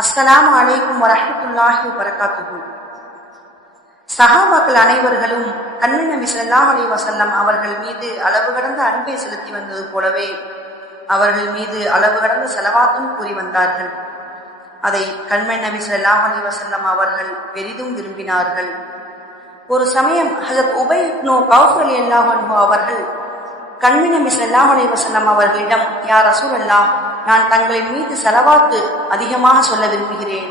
அஸ்ஸலாமு அலைக்கும் வரஹ்மத்துல்லாஹி வபரகாத்துஹு. சஹாபாக்கள் அனைவர்களும் கண்மணி நபி ஸல்லல்லாஹு அலைஹி வஸல்லம் அவர்கள் மீது அளவு கடந்த அன்பை செலுத்தி வந்தது போலவே அவர்கள் மீது அளவு கடந்த ஸலவாத்தும் கூறி வந்தார்கள். அதை கண்மணி நபி ஸல்லல்லாஹு அலைஹி வஸல்லம் அவர்கள் பெரிதும் விரும்பினார்கள். ஒரு சமயம் ஹஜரத் உபை இப்னு கௌஃப் ரலியல்லாஹு அன்ஹு அவர்கள் கண்மணி நபி ஸல்லல்லாஹு அலைஹி வஸல்லம் அவர்களிடம், யா ரசூலல்லாஹ், நான் தங்களின் மீது ஸலவாத்து அதிகமாக சொல்ல விரும்புகிறேன்.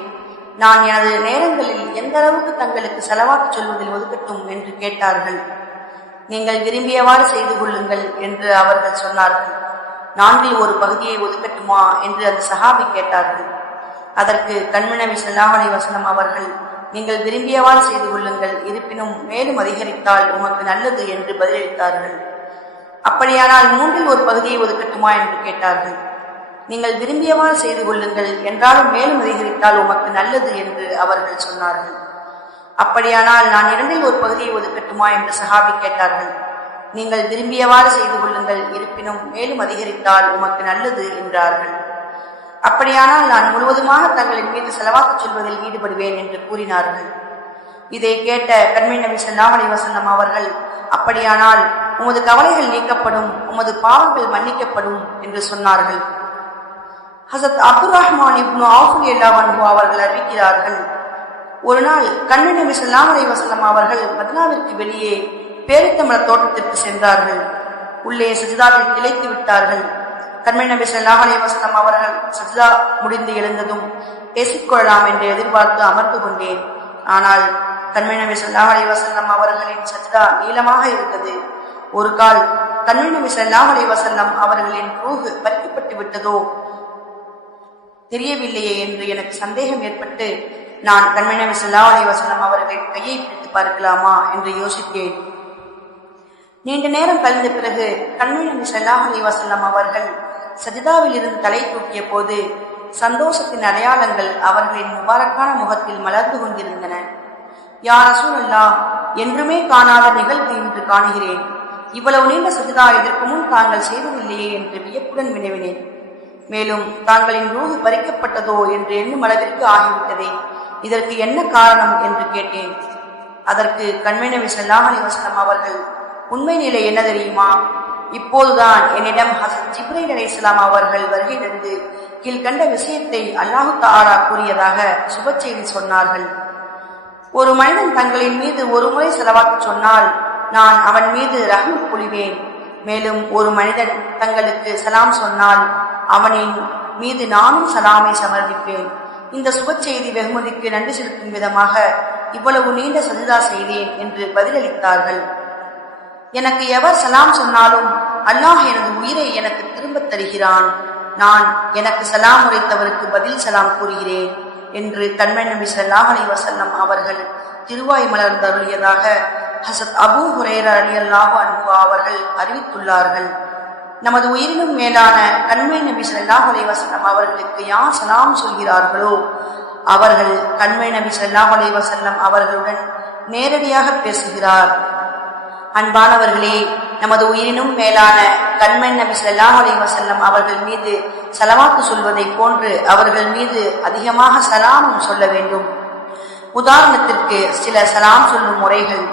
நான் எனது நேரங்களில் எந்த அளவுக்கு தங்களுக்கு ஸலவாத்து சொல்வதில் ஒதுக்கட்டும் என்று கேட்டார்கள். நீங்கள் விரும்பியவாறு செய்து கொள்ளுங்கள் என்று அவர்கள் சொன்னார்கள். 4 ஒரு பகுதியை ஒதுக்கட்டுமா என்று அந்த சஹாபி கேட்டார்கள். அதற்கு கண்மணி நபி ஸல்லல்லாஹு அலைஹி வஸல்லம் அவர்கள், நீங்கள் விரும்பியவாறு செய்து கொள்ளுங்கள், இருப்பினும் மேலும் அதிகரித்தால் உமக்கு நல்லது என்று பதிலளித்தார்கள். அப்படியானால் 3 ஒரு பகுதியை ஒதுக்கட்டுமா என்று கேட்டார்கள். நீங்கள் விரும்பியவாறு செய்து கொள்ளுங்கள், என்றாலும் மேலும் அதிகரித்தால் உமக்கு நல்லது என்று அவர்கள் சொன்னார்கள். அப்படியானால் நான் 2 ஒரு பகுதியை ஒதுக்கட்டுமா என்று சஹாபி கேட்டார்கள். நீங்கள் விரும்பியவாறு செய்து கொள்ளுங்கள், இருப்பினும் மேலும் அதிகரித்தால் உமக்கு நல்லது என்றார்கள். அப்படியானால் நான் முழுவதுமாக தங்களின் மீது ஸலவாத்து சொல்வதில் ஈடுபடுவேன் என்று கூறினார்கள். இதை கேட்ட கண்மணி நபி ஸல்லல்லாஹு அலைஹி வஸல்லம் அவர்கள், அப்படியானால் உமது கவலைகள் நீக்கப்படும், உமது பாவங்கள் மன்னிக்கப்படும் என்று சொன்னார்கள். ஹஸரத் அப்துர் ரஹ்மான் இப்னு அவ்ஃப் ரலியல்லாஹு அன்ஹு அவர்கள் அறிவிக்கிறார்கள், ஒரு நாள் கண்மணி நபி ஸல்லல்லாஹு அலைஹி வஸல்லம் அவர்கள் மதீனாவிற்கு வெளியே பேரித்தம்பழ தோட்டத்திற்கு சென்றார்கள். உள்ளே சஜ்தாவில் திளைத்து விட்டார்கள். கண்மணி நபி ஸல்லல்லாஹு அலைஹி வஸல்லம் அவர்கள் சஜ்தா முடிந்து எழுந்ததும் பேசிக்கொள்ளலாம் என்று எதிர்பார்த்து அமர்ந்து கொண்டேன். ஆனால் கண்மணி நபி ஸல்லல்லாஹு அலைஹி வஸல்லம் அவர்களின் சஜ்தா நீளமாக இருந்தது. ஒரு கால் கண்மணி நபி ஸல்லல்லாஹு அலைஹி வஸல்லம் அவர்களின் ரூஹ் பறிக்கப்பட்டு விட்டதோ தெரியவில்லையே என்று எனக்கு சந்தேகம் ஏற்பட்டு நான் கண்மணி நபி ஸல்லல்லாஹு அலைஹி வஸல்லம் அவர்களின் கையை பிடித்து பார்க்கலாமா என்று யோசித்தேன். நீண்ட நேரம் கழிந்த பிறகு கண்மணி நபி ஸல்லல்லாஹு அலைஹி வஸல்லம் அவர்கள் சஜிதாவில் இருந்து தலை தூக்கிய போது சந்தோஷத்தின் அடையாளங்கள் அவர்களின் முபாரக்கான முகத்தில் மலர்ந்து கொண்டிருந்தன. யா ரசூலல்லாஹ், என்றுமே காணாத நிகழ்வு இன்று காணுகிறேன். இவ்வளவு நீண்ட சஜிதா இதற்கு முன் தாங்கள் செய்ததில்லையே என்று வியப்புடன் வினவினேன். மேலும் தாங்களின் ரூஹ் பறிக்கப்பட்டதோ என்று எண்ணும் அளவிற்கு ஆகிவிட்டதே, இதற்கு என்ன காரணம் என்று கேட்டேன். அதற்கு கண்மணி நபி ஸல்லல்லாஹு அலைஹி வஸல்லம் அவர்கள், உண்மை நிலை என்ன தெரியுமா? இப்போதுதான் என்னிடம் ஹஸரத் ஜிப்ரீல் அலைஹிஸ்ஸலாம் அவர்கள் வருகை தந்து கீழ்கண்ட விஷயத்தை அல்லாஹு தஆலா கூறியதாக சுப செய்தி சொன்னார்கள். ஒரு மனிதன் தங்களின் மீது ஒரு முறை ஸலவாத்து சொன்னால் நான் அவன் மீது ரஹ்மத் பொழிவேன். மேலும் ஒரு மனிதன் தங்களுக்கு சலாம் சொன்னால் அவனின் மீது நானும் சலாமை சமர்ப்பிப்பேன். இந்த சுப செய்தி வெகுமதிக்கு நன்றி செலுத்தும் விதமாக இவ்வளவு நீண்ட சஜ்தா செய்தேன் என்று பதிலளித்தார்கள். எனக்கு எவர் சலாம் சொன்னாலும் அல்லாஹ் எனது உயிரை எனக்கு திரும்பத் தருகிறான். நான் எனக்கு சலாம் உரைத்தவருக்கு பதில் சலாம் கூறுகிறேன் என்று கண்மணி நபி ஸல்லல்லாஹு அலைஹி வஸல்லம் அவர்கள் திருவாய் மலர்ந்தருளியதாக ஹஸரத் அபூ ஹுரைரா ரலியல்லாஹு அன்ஹு அவர்கள் அறிவித்துள்ளார்கள். நமது உயிரினும் மேலான கண்மணி நபி ஸல்லல்லாஹு அலைஹி வஸல்லம் அவர்களுக்கு யார் சலாம் சொல்கிறார்களோ அவர்கள் கண்மணி நபி ஸல்லல்லாஹு அலைஹி வஸல்லம் அவர்களுடன் நேரடியாக பேசுகிறார். அன்பானவர்களே, நமது உயிரினும் மேலான கண்மணி நபி ஸல்லல்லாஹு அலைஹி வஸல்லம் அவர்கள் மீது ஸலவாத்து சொல்வதை போன்று அவர்கள் மீது அதிகமாக சலாமும் சொல்ல வேண்டும். உதாரணத்திற்கு சில சலாம் சொல்லும் முறைகள்: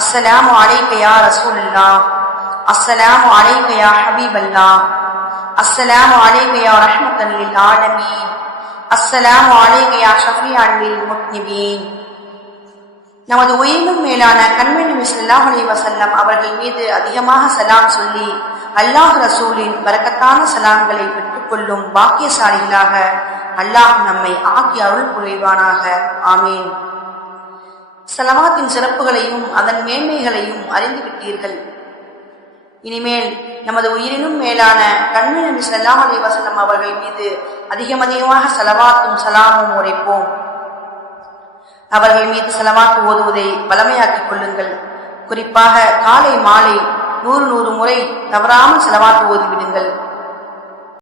அஸ்ஸலாமு அலைக யா ரசூலல்லாஹ், அஸ்ஸலாமு அலைக யா ஹபீபல்லாஹ், அஸ்ஸலாமு அலைக யா ரஹ்மத்தன் லில் ஆலமீன், அஸ்ஸலாமு அலைக யா ஷஃபீஅன் லில் முத்னிபீன். நமது உயிரினும் மேலான கண்மணி நபி ஸல்லல்லாஹு அலைஹி வஸல்லம் அவர்கள் மீது அதிகமாக சலாம் சொல்லி அல்லாஹ் ரசூலின் பரக்கத்தான சலாம்களை பெற்றுக்கொள்ளும் பாக்கியசாலிகளாக அல்லாஹ் நம்மை ஆக்கி அருள் புரிவானாக. ஆமீன். ஸலவாத்தின் சிறப்புகளையும் அதன் மேன்மைகளையும் அறிந்துவிட்டீர்கள். இனிமேல் நமது உயிரினும் மேலான கண்மணி நபி ஸல்லல்லாஹு அலைஹி வஸல்லம் அவர்கள் மீது அதிகமாக ஸலவாத்தும் சலாமும் உரைப்போம். அவர்கள் மீது ஸலவாத்து ஓதுவதை வளமையாக்கிக் கொள்ளுங்கள். குறிப்பாக காலை மாலை 100 முறை தவறாமல் ஸலவாத்து ஓதிவிடுங்கள்.